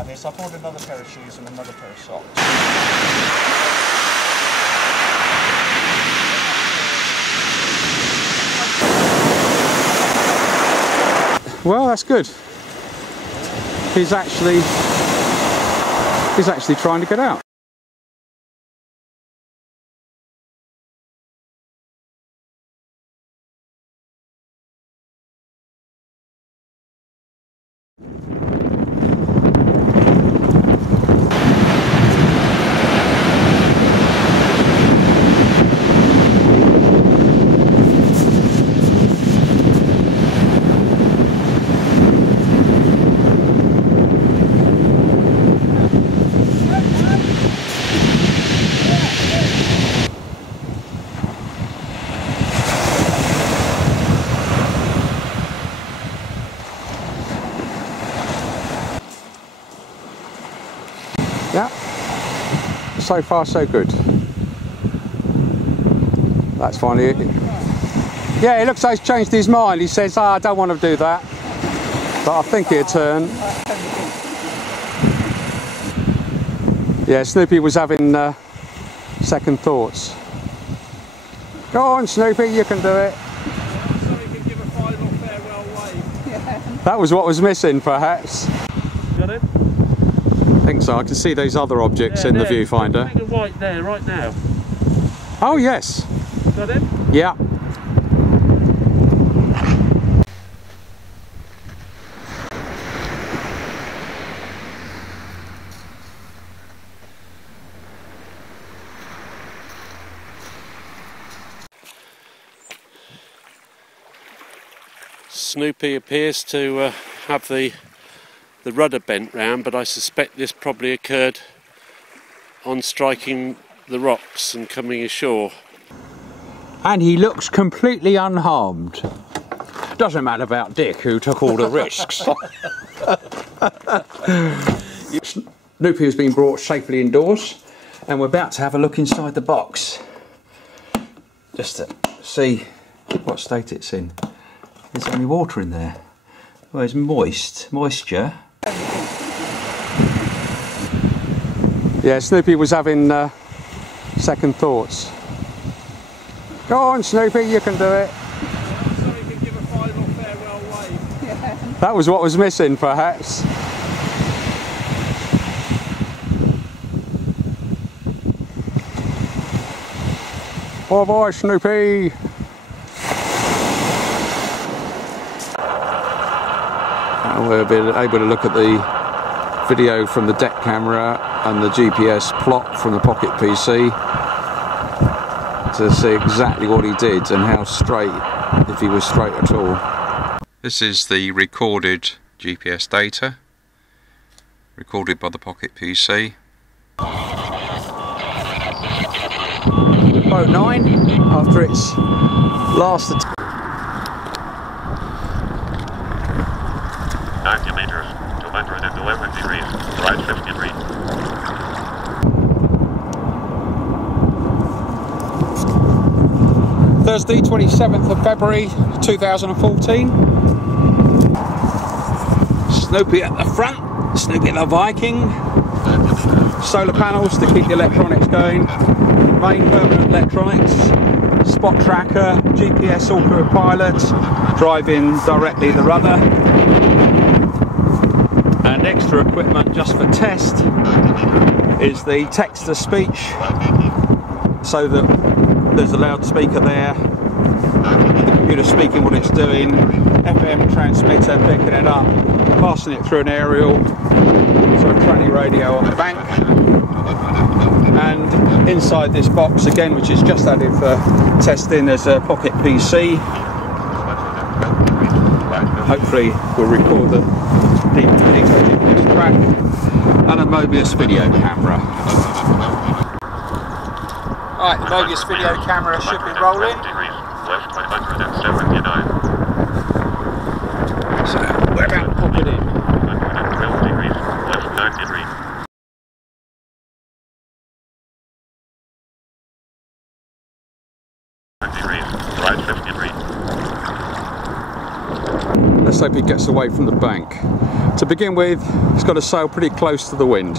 like this. I bought another pair of shoes and another pair of socks. Well, that's good. He's actually trying to get out. Yeah, so far so good. That's funny. Yeah, it looks like he's changed his mind. He says, I don't want to do that, but I think he'll turn. Yeah, Snoopy was having second thoughts. Go on, Snoopy, you can do it. So he can give a final farewell wave. Yeah. That was what was missing, perhaps. Got him? I think so. I can see those other objects in the viewfinder. There's a white there, right now. Oh, yes. Got him? Yeah. Snoopy appears to have the rudder bent round, but I suspect this probably occurred on striking the rocks and coming ashore. And he looks completely unharmed. Doesn't matter about Dick, who took all the risks. Snoopy has been brought safely indoors, and we're about to have a look inside the box, just to see what state it's in. There's only water in there. Well, it's moisture. Yeah, Snoopy was having second thoughts. Go on, Snoopy, you can do it. So he can give a final farewell wave. Yeah. That was what was missing, perhaps. Oh boy, Snoopy! We'll be able to look at the video from the deck camera and the GPS plot from the Pocket PC to see exactly what he did and how straight, if he was straight at all. This is the recorded GPS data, recorded by the Pocket PC. Boat 9, after its last attack. 90 meters, 211 degrees, right 53. Thursday, 27th of February 2014. Snoopy at the front, Snoopy the Viking. Solar panels to keep the electronics going. Main permanent electronics. Spot tracker, GPS autopilot, driving directly the rudder. And extra equipment just for test is the text-to-speech, so that there's a loudspeaker there, the computer speaking what it's doing, FM transmitter picking it up, passing it through an aerial to a tranny radio on the bank. And inside this box again, which is just added for testing, there's a Pocket PC. Hopefully we'll record the GPS track, and a Mobius video camera. Right, the Mobius video camera should be rolling. Left 179. So we're about to pop it in. 112 degrees, left 9 degrees. Let's Let's hope he gets away from the bank. To begin with, he's got to sail pretty close to the wind.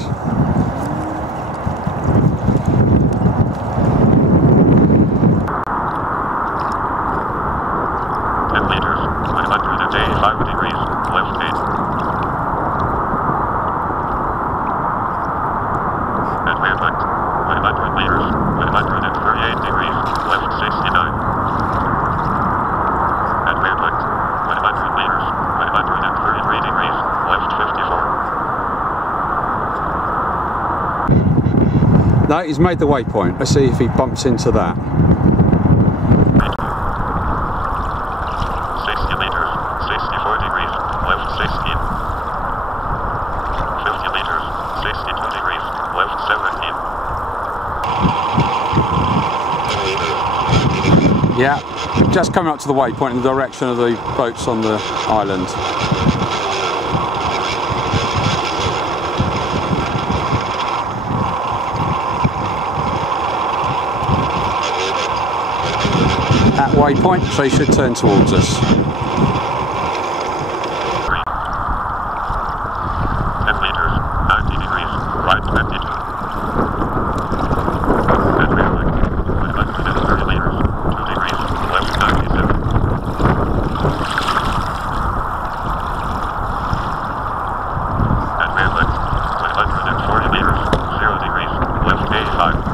No, he's made the waypoint. Let's see if he bumps into that. 60 meters, 64 degrees, left 16. 50 meters, 62 degrees, left 17. Yeah, just coming up to the waypoint in the direction of the boats on the island. At waypoint, so he should turn towards us. 10 meters, 90 degrees, right 22. At Bray Lake, 130 meters, 2 degrees, left 97. At Bray Lake, 140 meters, 0 degrees, left 85.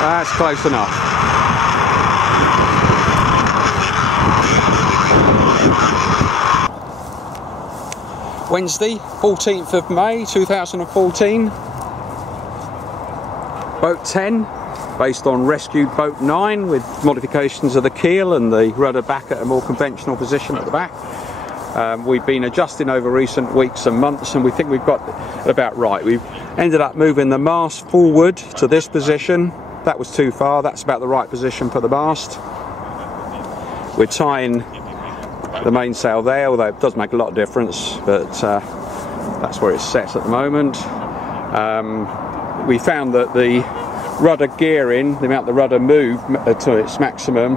That's close enough. Wednesday, 14th of May 2014. Boat 10, based on rescued boat 9 with modifications of the keel and the rudder back at a more conventional position at the back. We've been adjusting over recent weeks and months, and we think we've got it about right. We've ended up moving the mast forward to this position. That was too far. That's about the right position for the mast. We're tying the mainsail there, although it does make a lot of difference, but that's where it's set at the moment. We found that the rudder gearing, the amount the rudder moved to its maximum,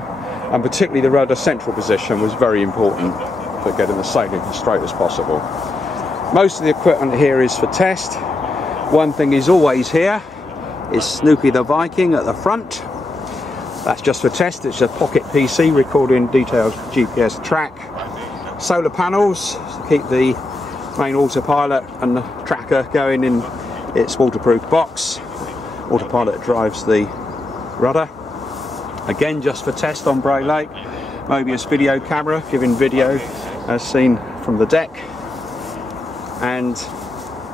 and particularly the rudder central position, was very important for getting the sailing as straight as possible. Most of the equipment here is for test. One thing is always here is Snoopy the Viking at the front. That's just for test. It's a pocket PC recording detailed GPS track. Solar panels to keep the main autopilot and the tracker going in its waterproof box. Autopilot drives the rudder. Again, just for test on Bray Lake. Mobius video camera giving video as seen from the deck. And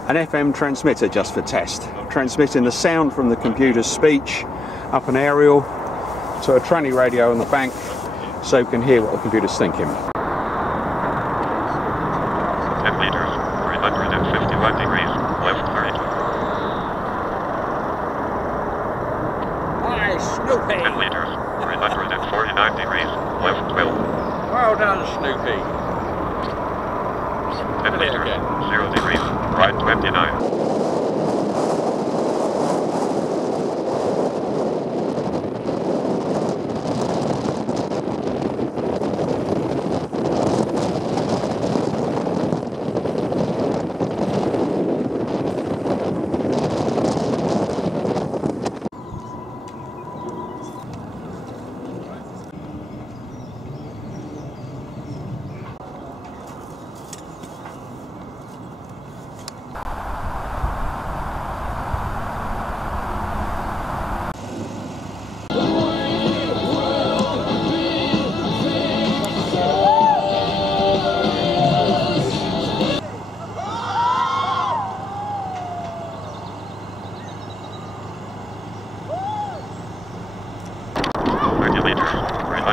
an FM transmitter just for test, transmitting the sound from the computer's speech up an aerial to a tranny radio on the bank so we can hear what the computer's thinking. 10 meters, 351 degrees, left 32. Hi, Snoopy! 10 meters, 349 degrees, left 12. Well done, Snoopy. 10 meters, 0 degrees, right 29.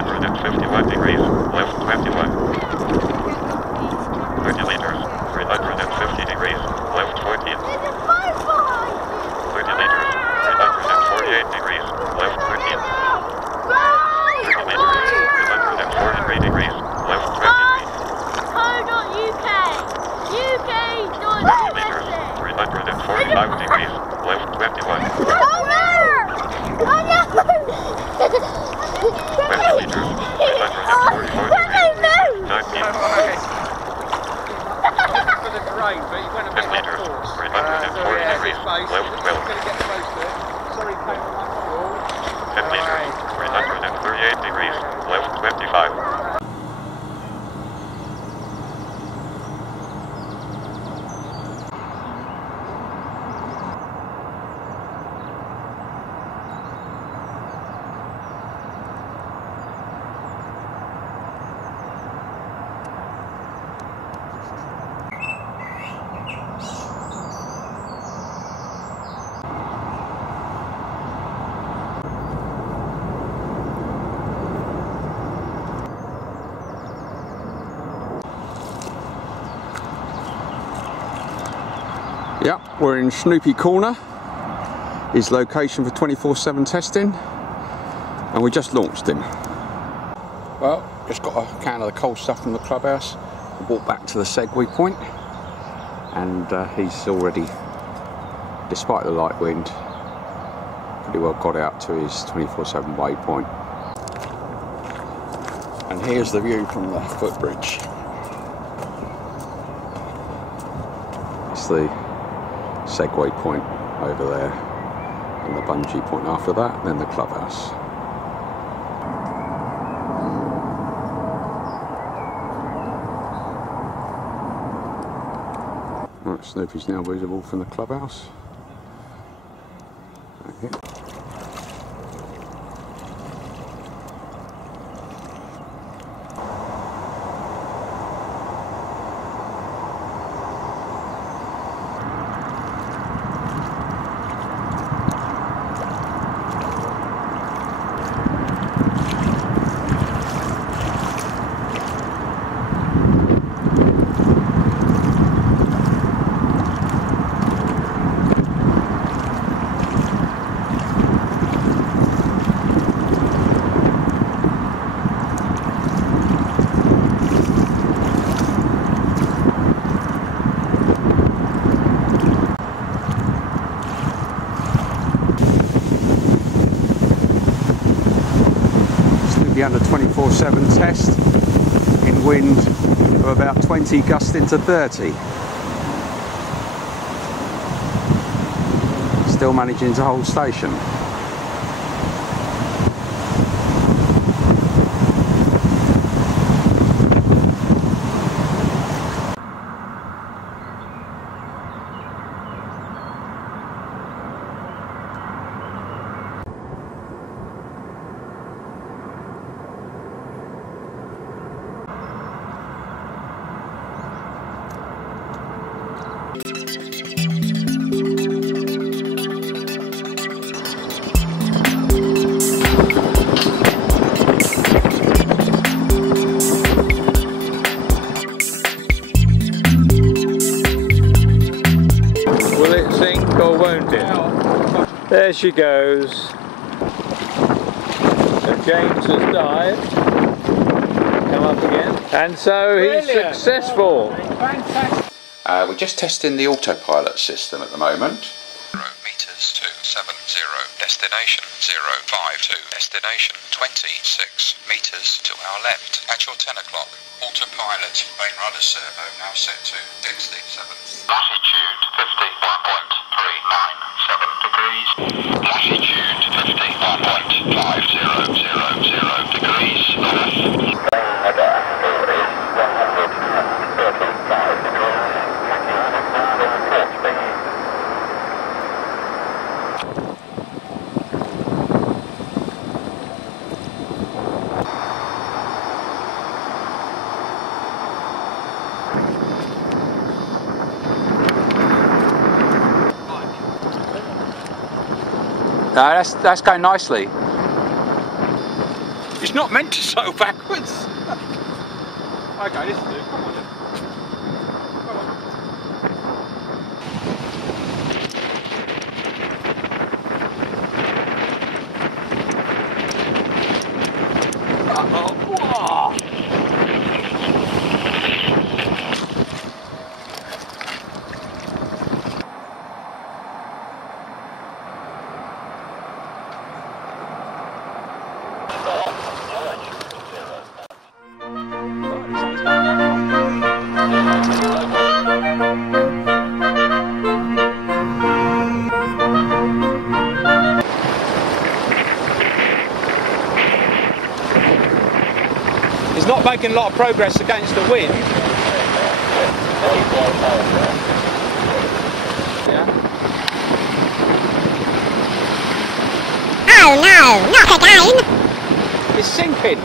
351 degrees, left 21. 30 meters, 350 degrees, left 14. 30 meters, 348 degrees, left 13. 30 meters, 343 degrees, left 23. Co.uk. UK.USA. 30 meters, 345 degrees, left 21. 20 meters, 344 degrees, 19. 10 meters, 340 degrees, left 12. 10 meters, 338 degrees, left 25. Yep, we're in Snoopy Corner, his location for 24/7 testing, and we just launched him. Well, just got a can of the cold stuff from the clubhouse, walked back to the Segway point, and he's already, despite the light wind, pretty well got out to his 24/7 waypoint. And here's the view from the footbridge. It's the Segway point over there, and the bungee point after that, and then the clubhouse. Right, Snoopy's now visible from the clubhouse. Okay. Under 24/7 test in wind of about 20 gusting to 30. Still managing to hold station. Or won't it? There she goes. So James has dived. Come up again. And so he's successful. We're just testing the autopilot system at the moment. 0 meters to 70, destination 052, destination 26 meters to our left. At your 10 o'clock, autopilot, main rudder servo now set to 67. Latitude 51.397 degrees. Latitude 51.5000 degrees north. Header angle is 135 degrees. Port speed. No, that's going nicely. It's not meant to sail backwards. Okay, this will do. Come on then. Come on. Oh, It's not making a lot of progress against the wind. Yeah. Oh no, not again! It's sinking.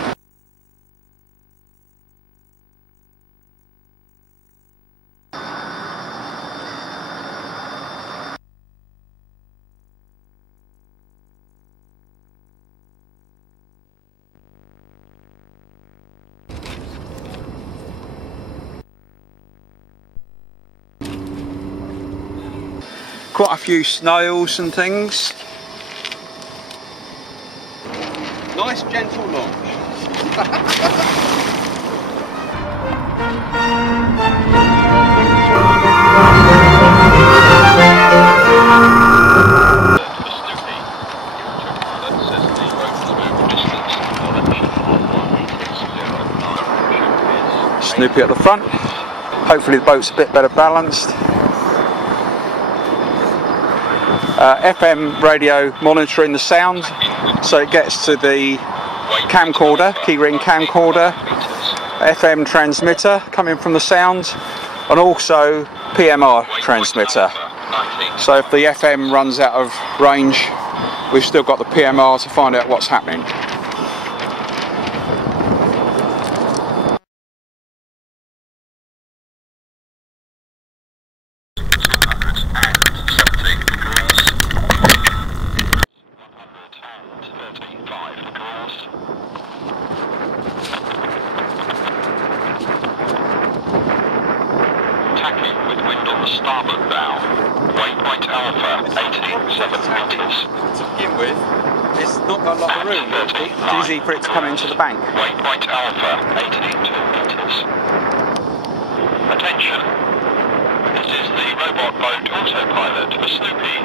quite a few snails and things. Nice gentle launch. Snoopy at the front. Hopefully the boat's a bit better balanced. FM radio monitoring the sound, so it gets to the camcorder, keyring camcorder, FM transmitter coming from the sound, and also PMR transmitter. So if the FM runs out of range, we've still got the PMR to find out what's happening. Starboard bow. Waypoint Alpha, 87 metres. To begin with, it's not got a lot of room. It's easy for it to come into the bank. Waypoint Alpha, 82 metres. Attention. This is the robot boat autopilot for Snoopy.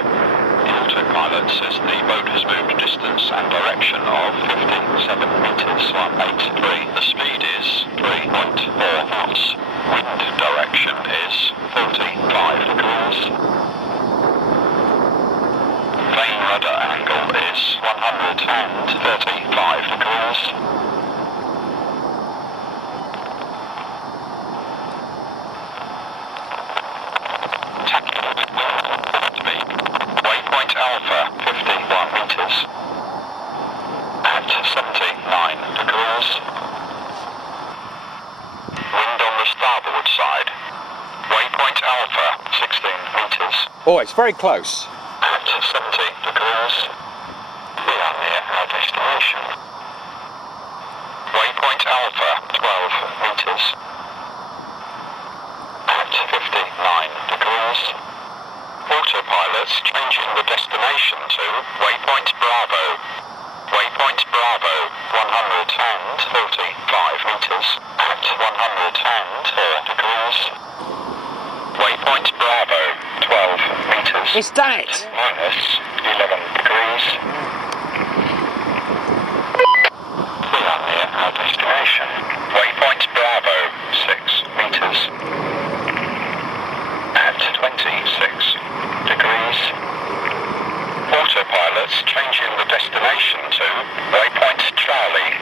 The autopilot says the boat has moved distance and direction of 57 metres, 183. The speed is 3.4 knots. Wind direction is 45 degrees. Vane rudder angle is 135 degrees. Tacking with wind speed. Waypoint Alpha, 51 metres. At 79 degrees. Wind on the starboard side. Waypoint Alpha, 16 metres. Oh, it's very close. At 70 degrees. We are near our destination. Waypoint Alpha, 12 metres. At 59 degrees. Autopilot's changing the destination to Waypoint Bravo. Waypoint Bravo, 145 metres. At 104 degrees. Waypoint Bravo, 12 metres. It's done it! Minus 11 degrees. We are near our destination. Waypoint Bravo, 6 metres. At 26 degrees. Autopilot's changing the destination to Waypoint Charlie.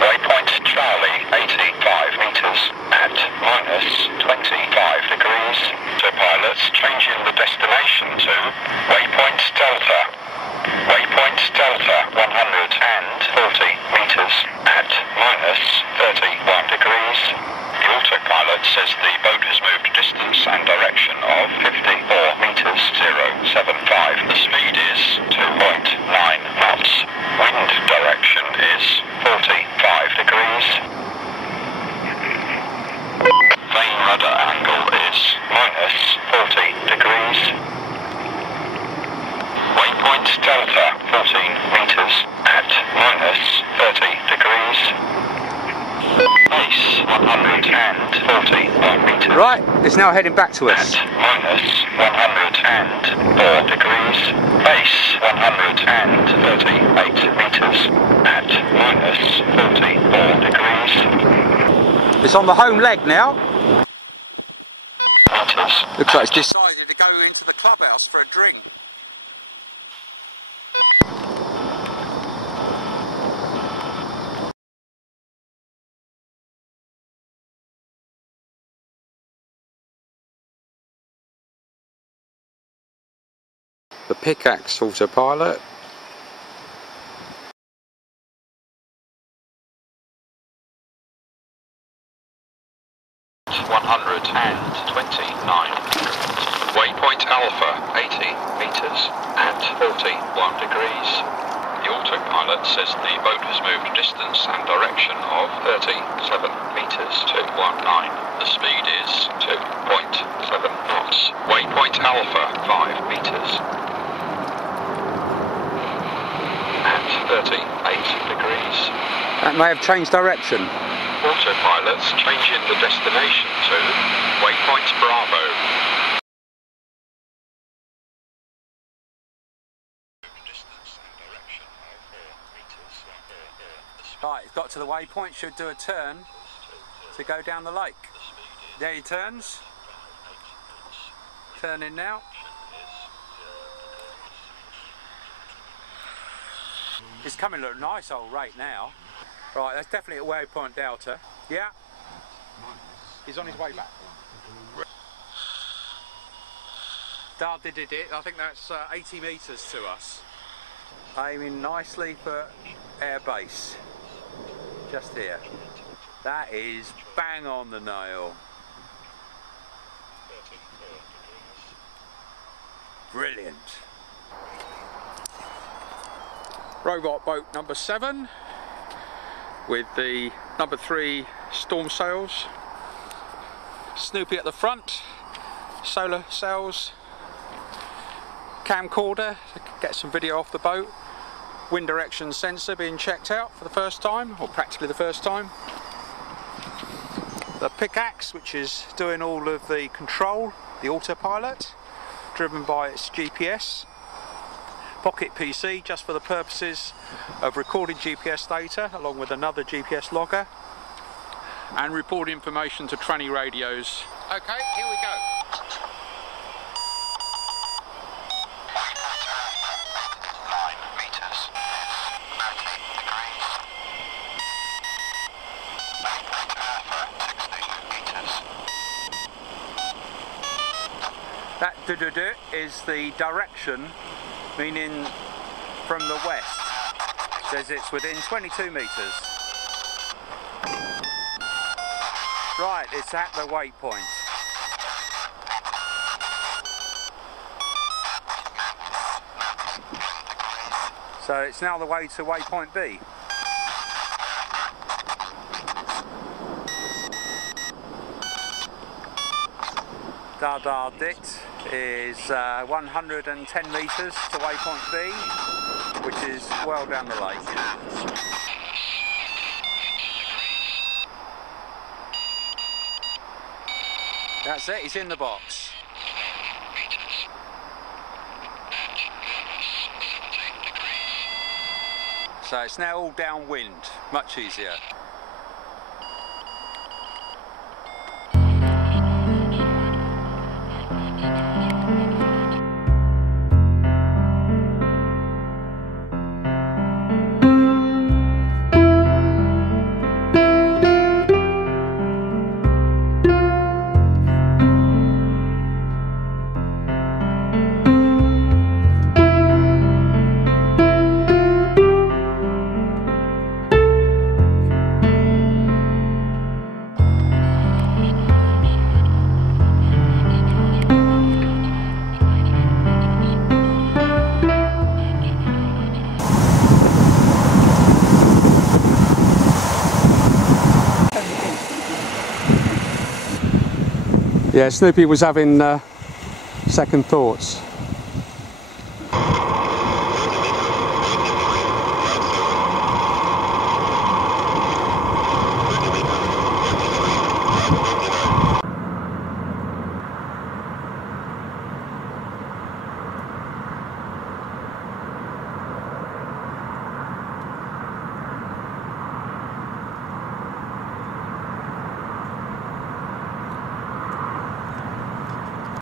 Waypoint Charlie, 85 metres. At minus 25 degrees. Autopilot's changing the destination to Waypoint Delta. Waypoint Delta, 140 metres. At minus 31 degrees. The autopilot says the boat has moved distance and direction of 54 metres, 075. The speed is 2.9 knots. Wind direction is 40 and 41 meters. Right, it's now heading back to us. At minus 104 degrees. Base 138 meters. At minus 44 degrees. It's on the home leg now. Meters. Looks like it's decided to go into the clubhouse for a drink. The pickaxe autopilot. Waypoint Alpha, 80 meters at 41 degrees. The autopilot says the boat has moved distance and direction of 37 meters to 19. The speed is 2.7 knots. Waypoint Alpha, 5 meters at 38 degrees. That may have changed direction. Autopilot's changing the destination to Waypoint Bravo. Right, it's got to the waypoint, should do a turn to go down the lake. There he turns. Turning now. It's coming at a nice old rate now. Right, that's definitely at Waypoint Delta. Yeah. He's on his way back. Did it. I think that's 80 metres to us. Aiming nicely for air base. Just here. That is bang on the nail. Brilliant. Robot boat number 7 with the number 3 storm sails. Snoopy at the front, solar sails, camcorder to get some video off the boat, wind direction sensor being checked out for the first time, or practically the first time. The pickaxe, which is doing all of the control, the autopilot, driven by its GPS. Pocket PC, just for the purposes of recording GPS data, along with another GPS logger, and report information to tranny radios. Okay, here we go. That do-do-do is the direction, meaning from the west. Says it's within 22 metres. Right, it's at the waypoint. So it's now the way to waypoint B. Dit is 110 metres to waypoint B, which is well down the lake. That's it, he's in the box. So it's now all downwind, much easier. Yeah, Snoopy was having second thoughts.